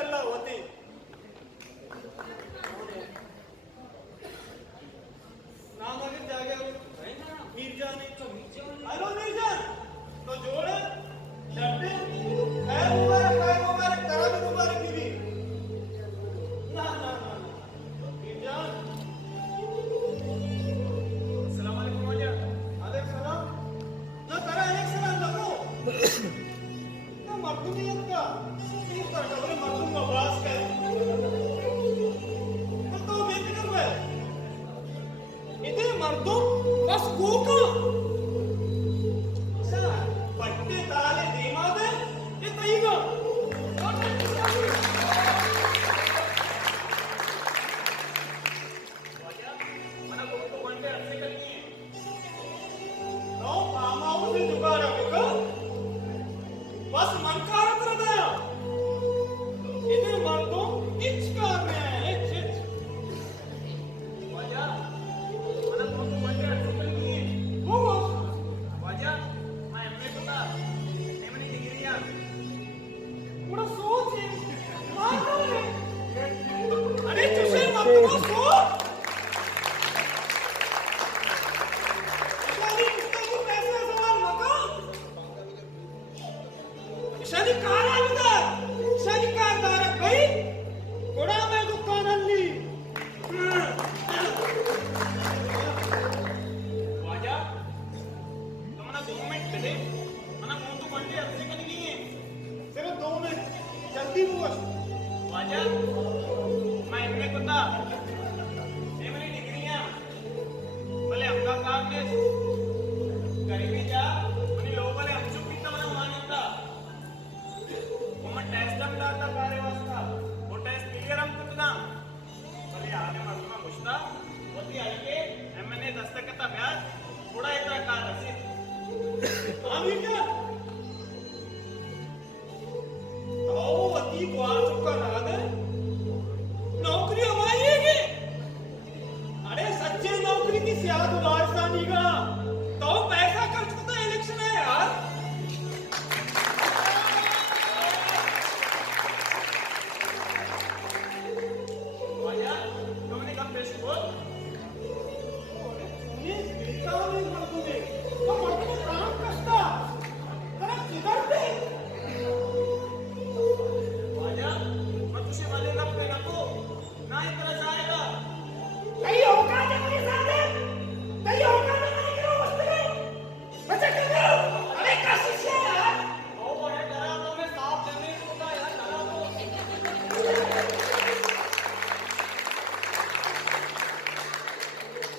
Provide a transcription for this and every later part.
अल्लाह होते नाम अगर जागे मीरजान हेलो मीरजान तो जोड़े शर्टे खैर मुबारक तरह भी मुबारक बीवी ना ना ना मीरजान अस्सलाम वालेकुम वालिया अलैहि सलाम ना तरह अलैहि सलाम लगो ना मर्दूमियत का तीन पर कबरे मर्दूम का बास कर तो बेफिक्र है इधर मर्दूम बस कोका पट्टे ताले देमा दे ये तईगा वाजा मना को वनडे अर्से करनी है नो मामाओं से जुगाड़ होगा बस मन का रख दया इधर मर्दों इच कर रहे हैं इच वाजा मना को वनडे अर्से करनी है वो वाजा मैं एमए पता एमए डिग्री यार बड़ा सोच है मानो है अरे तुझे मत को सोच इशानी मुस्तकी पैसे सवाल मका इशानी कार आलदा इशानी कार दारक भाई कोड़ा में दुकान अल्ली वाजा तुमने 2 मिनट दे मना फोन तो वनडे अर्से करनी है सिर्फ 2 मिनट जल्दी बोल वाजा मैं एमए पता एमए डिग्रियां भले हमका काम ने करीबी जा मनी लोग भले हम चुप कितना मना मानता वो मैं टेस्ट हम लाता कार्य वास्ता वो टेस्ट क्लियर हम कितना भले आने मर्दमा मुश्ता होती आके एमए दस्तखत ब्याज थोड़ा इतना कार रसीद आमीन क्या तो वती को आ चुका रहा है नौकरी हमारी है कि अरे सच्चे नौकरी की सियाद वारसानी का तो पैसा खर्च करता इलेक्शन है यार वाया तुमने कब पेश बोल ये बेटा ने मर्दों ने तो मर्दों काम करता तेरा किधर पे वाया मैं तुझे वाले ना पे ना को ना इतना जाएगा कहीं होगा तो मेरे साथ है कहीं होगा तो नहीं करो बस बच्चा कर दो अरे कोशिश है यार ओ बड़े डरा तो मैं साफ लेने होगा यार डरा तो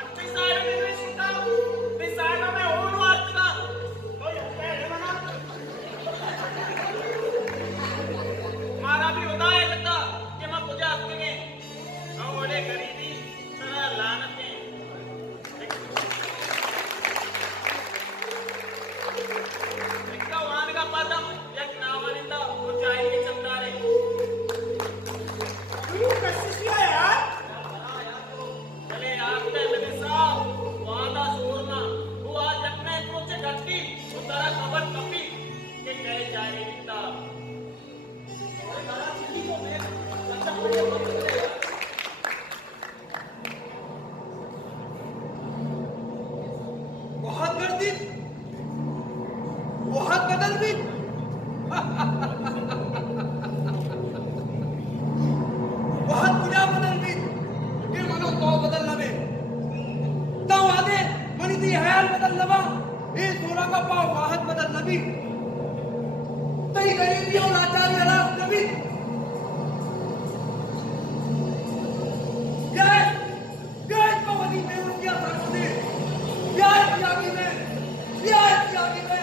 अच्छी साइड में सीधा इस साइड में और वार्ता तो ये पहले मना मारा भी होता है लगता कि मैं पूजा आपके में ना बड़े गरीबी तेरा लानत है एकदा वाहन का पादम एक नावानिंदा वो जाएंगे चलता रहे तू कैसे किया यार चले आपने मेरे साथ वादा छोड़ना वो आज अपने को से डटती वो तेरा खबर कपी के कहे जाएगा और तारा चिट्ठी को मैं अच्छा बहुत गर्दी बहुत बदल भी बहुत बुरा बदल भी फिर मनो तो बदल लवे तो आदे मनी दी हाल बदल लवा ये सोरा का पाव वाहत बदल लवी तई गरीबी और लाचारी हलाक नबी गैस को वही में उनकी सामने यागी में यागी में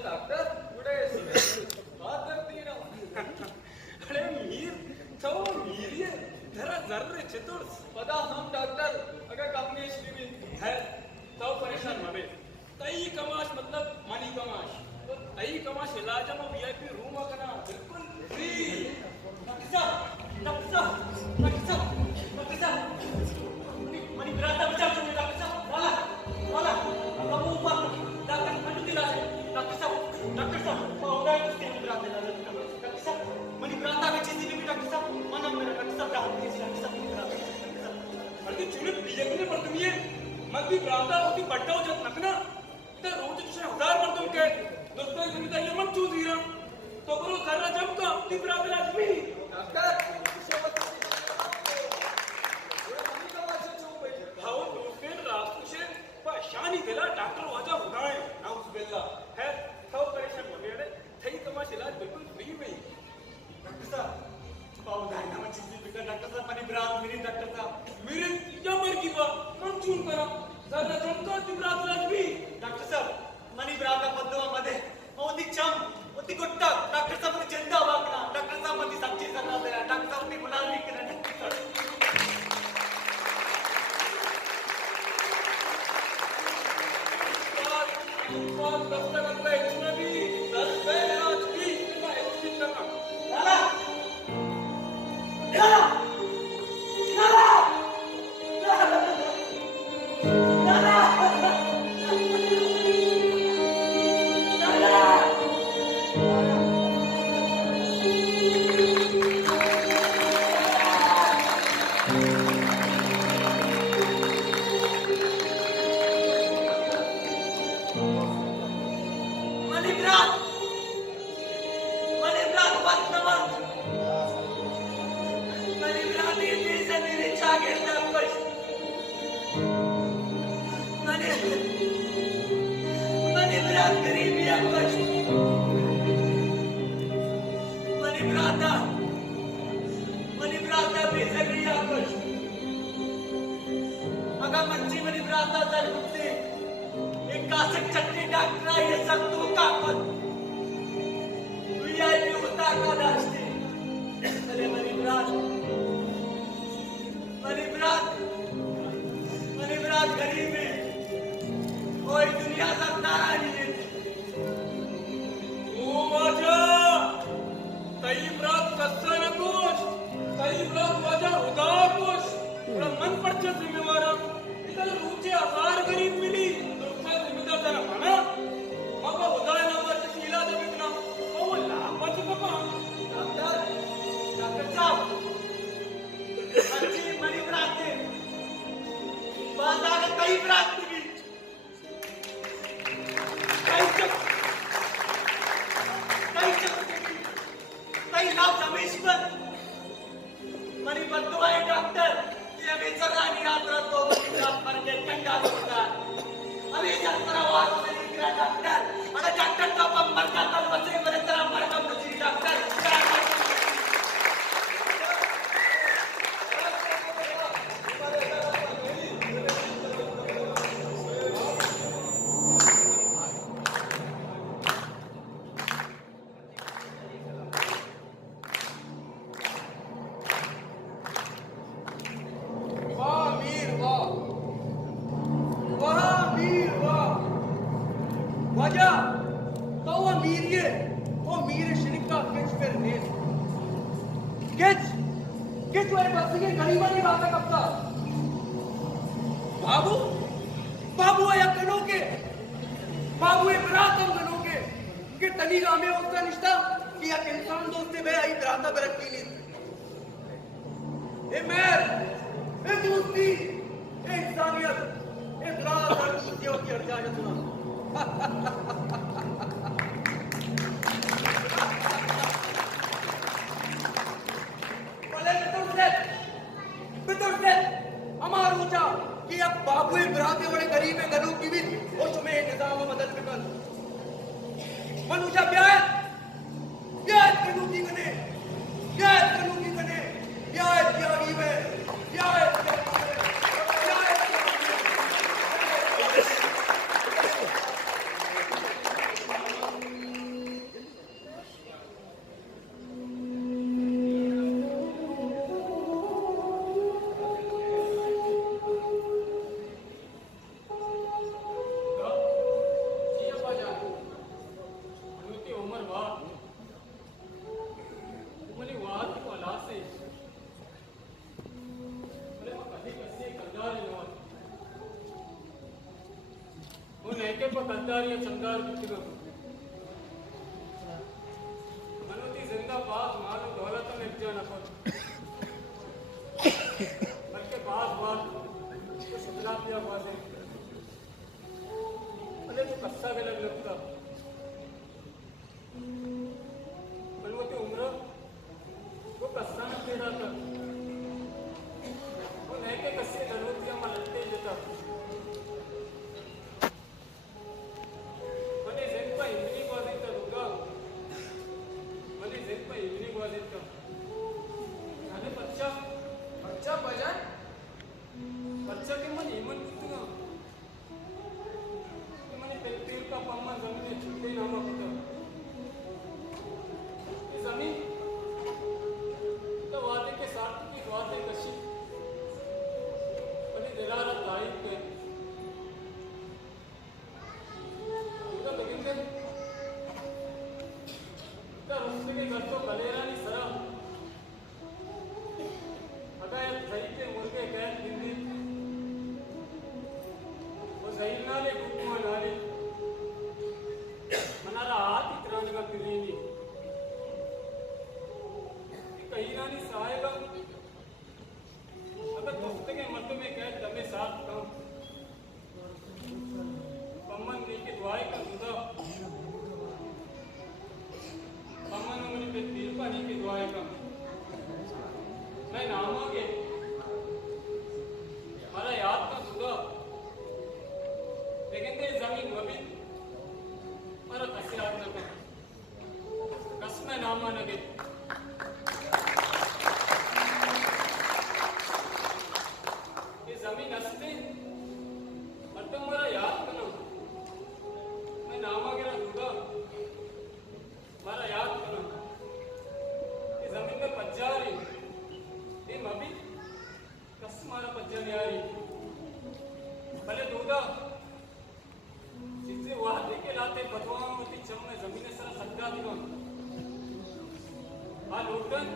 Doctor, today is अरे मीर तो मीर ये जरा जर्रे चतुर पता हम डॉक्टर अगर कंपनी भी है तो परेशान मबे तई कमाश मतलब मनी कमाश तो तई कमाश इलाज में वीआईपी रूम करना बिल्कुल फ्री डॉक्टर मनी ब्राता बचा तुमने डॉक्टर वाला अब ऊपर डॉक्टर मनी दिला है डॉक्टर साहब होगा इसके ब्राता दिला डॉक्टर साहब मनी ब्राता में चीज भी डॉक्टर साहब मना मेरा डॉक्टर साहब डॉक्टर साहब अरे चुने पीले के पर तुम ये मत भी ब्राता होती बट्टा हो जब नकना तो रोज 1000 पर तुम के दोस्तों की जिम्मेदारी मत चूज ही रहा तो करो जरा जब का ती ब्राता लाजमी डॉक्टर भाव दोस्तें रास्तुशे परेशानी दिला डॉक्टर वाजा होना है नाउस बिल्ला है सब परेशान हो गए थई कमाश इलाज बिल्कुल फ्री में डॉक्टर साहब पाव दाना में चीज बिका डॉक्टर साहब मनी ब्रात मेरी डॉक्टर साहब मेरे या मर की बा कम चून करा जरा जमका ती ब्रात लाजमी डॉक्टर साहब मनी ब्रात पद्धवा मध्ये ओती चम ओती गुट्टा डॉक्टर साहब ने जिंदा वागना डॉक्टर साहब मधी सब चीज करना दे डॉक्टर साहब ने बुला ली करना बहुत दस्ता करता है इसमें भी 10 पैर आज की इतना एक्सट्रीम करना लाला नेके पर कद्दार या चंदार बिकना मनोती जिंदाबाद मानो दौलत में जाना पर बल्कि बात कुछ इतलाफ दिया बात है अरे तो कस्सा के लग लगता बलवती उम्र वो कस्सा न दे रहा था वो नेके कस्से दरोतिया मलते जता मने जेन पर इवनिंग वाजित होगा मने जेन पर इवनिंग वाजित का अरे बच्चा भजन बच्चा के मन हिमन कुत्ता मने पेल का पम्मा जमीन छुट्टे नामा पता ये जमीन तो वादे के साथ की वादे कशी मने दिलारा दाई पे उधर लगेंगे क्या रुस्ते के घर तो गलेरा नहीं सरा अगर ये सही पे मुर्गे गए दिल्ली वो सही नाले कुकुआ नाले मनारा हाथ इतराने का पिरीनी कहीं रानी सहायगा अगर दोस्त के मर्द में गए दबे साथ कम पम्मन नहीं के दुआई का जुदा पम्मन उंगली पे तीरपा नहीं के दुआई का मैं नाम आगे हमारा याद का जुदा लेकिन ते जमीन वबी हमारा कसे याद न कर कस में नाम आ लगे ये जमीन असली मतलब हमारा याद करना मैं नाम आगे ना जुदा हमारा याद करना ये जमीन में पज्जा रही ये मबी कस मारा पज्जा नहीं आ रही भले दूधा जिससे वहां देखे लाते बदवाओं होती चम में जमीन सरा सद्दा दिनो आ लोटन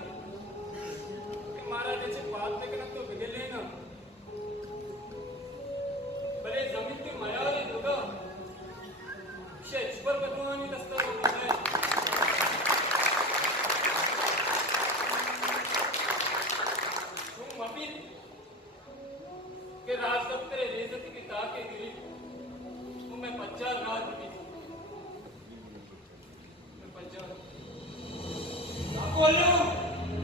कि मारा जैसे बात लेकर तो बिगड़े ना भले जमीन की माया रे दूधा शेष पर बदवाओं नहीं दस्ता होता है के राज दफ्तरे रेजत की ताके गिरी तो मैं 50 राज भी मैं 50 बोलो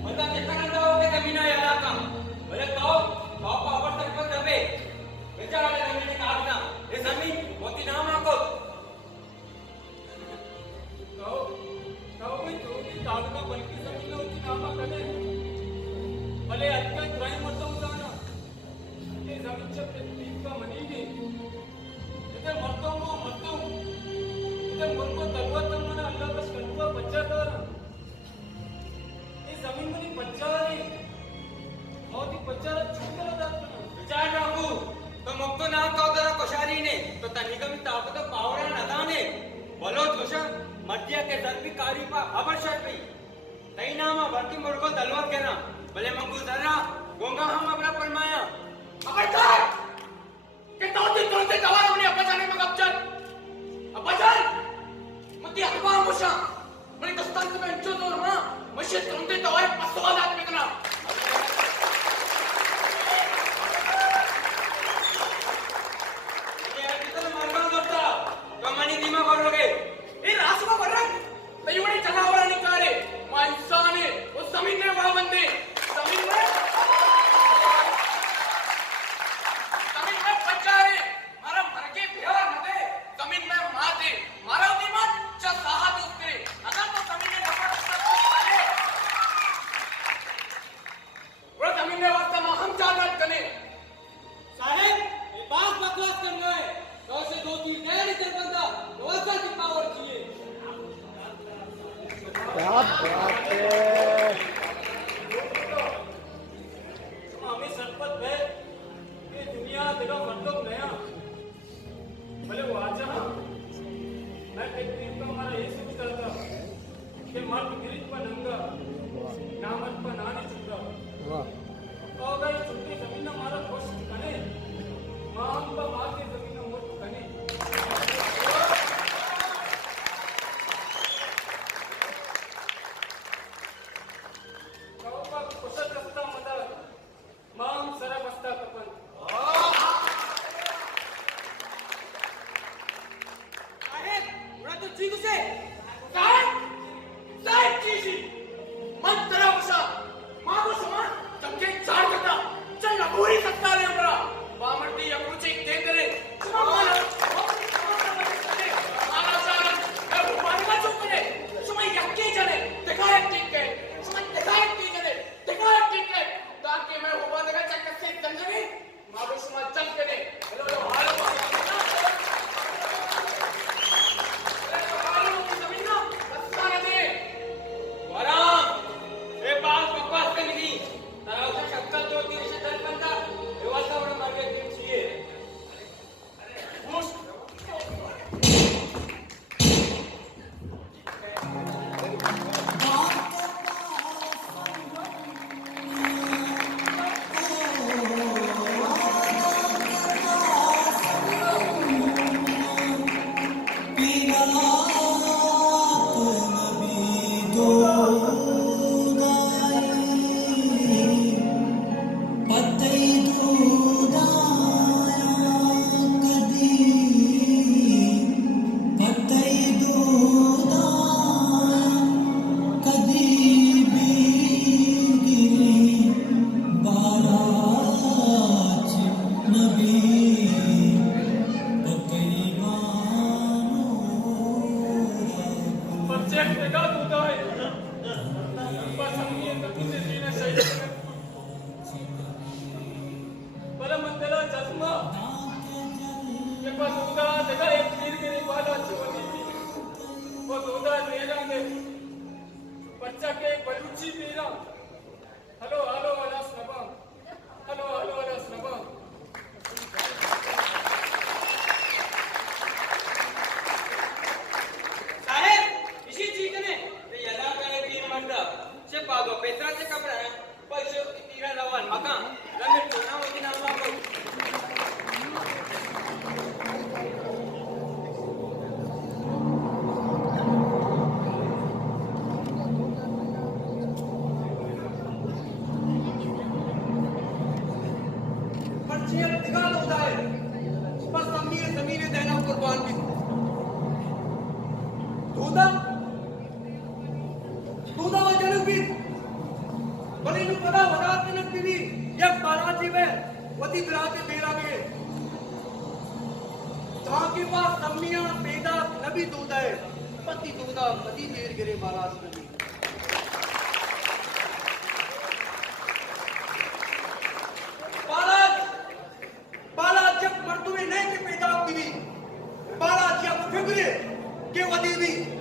बता कितना गंदा हो के जमीन है यार का बोले तो पावर तक पर दबे बेचारा ने जमीन काटना ये जमीन मोती नाम आको तो कोई तो की काटना बल्कि जमीन होती नाम करे भले अटका क्राइम मत उठाना ये जमीन जब तीन का मनी नहीं इधर मरता हूँ इधर मन को तलवा तब मैंने अल्लाह बस करूँगा बच्चा कर ये जमीन में नहीं बच्चा नहीं बहुत ही बच्चा छूट कर जाता है विचार बाबू तो मुक्तो नाम का उधर कोशारी ने तो तनिका में ताकत तो पावरा नदा ने बलोच कोशा मध्य के दरबी कारी पा अबर शर्ट भी तई नामा भर्ती मुर्गो दलवा के ना भले मंगू जरा गोंगा हम अपना परमाया अबर चल के तो दवा हमने अब जाने में कब चल अब चल मती अखबार मुशा बड़ी दस्तान में इंचो तो ना मशीन तुमते दवाई पसवा जात में ना ये कितना मरना करता कमानी दिमाग कर लोगे ये रास्ता कर रहा तो ये बड़ी चला वाला निकाले मां इंसान है वो जमीन में वहां बंदे जमीन में बच्चा है मारा मर के बिहार न दे जमीन में मार दे मारा दिमाग चल साहब उसके अगर तो जमीन में जबरदस्त करे वो जमीन में वास्ता में हम चार बात करें साहेब ये बात बकवास करना है तो से दो तीन नया लीडर बंदा व्यवस्था की पावर चाहिए क्या बात है हमें सरपत है ये दुनिया देखो मतलब नया भले वो आज ना मैं एक दिन को हमारा ये सोचता था कि मर्द गिरिज पर नंगा नामत पर नानी चुका तो अगर ये छुट्टी जमीन हमारा खुश कने मां हम पर मां की जमीन मोट कने चीकू से साहेब चीजी मन तरा उसा मागो समान तमके चार करता चल ना पूरी सत्ता रे हमरा बामर्दी अप्रोच एक दे करे बच्चा के बलूची मेरा हेलो हेलो वाला सनबा हेलो हेलो वाला सनबा साहेब इसी चीज ने ते यदा करे भी मंडा से पागो पेत्रा से कपड़ा है पैसे तीरा लवन मकान रंग टोना होती ना को के वदी भी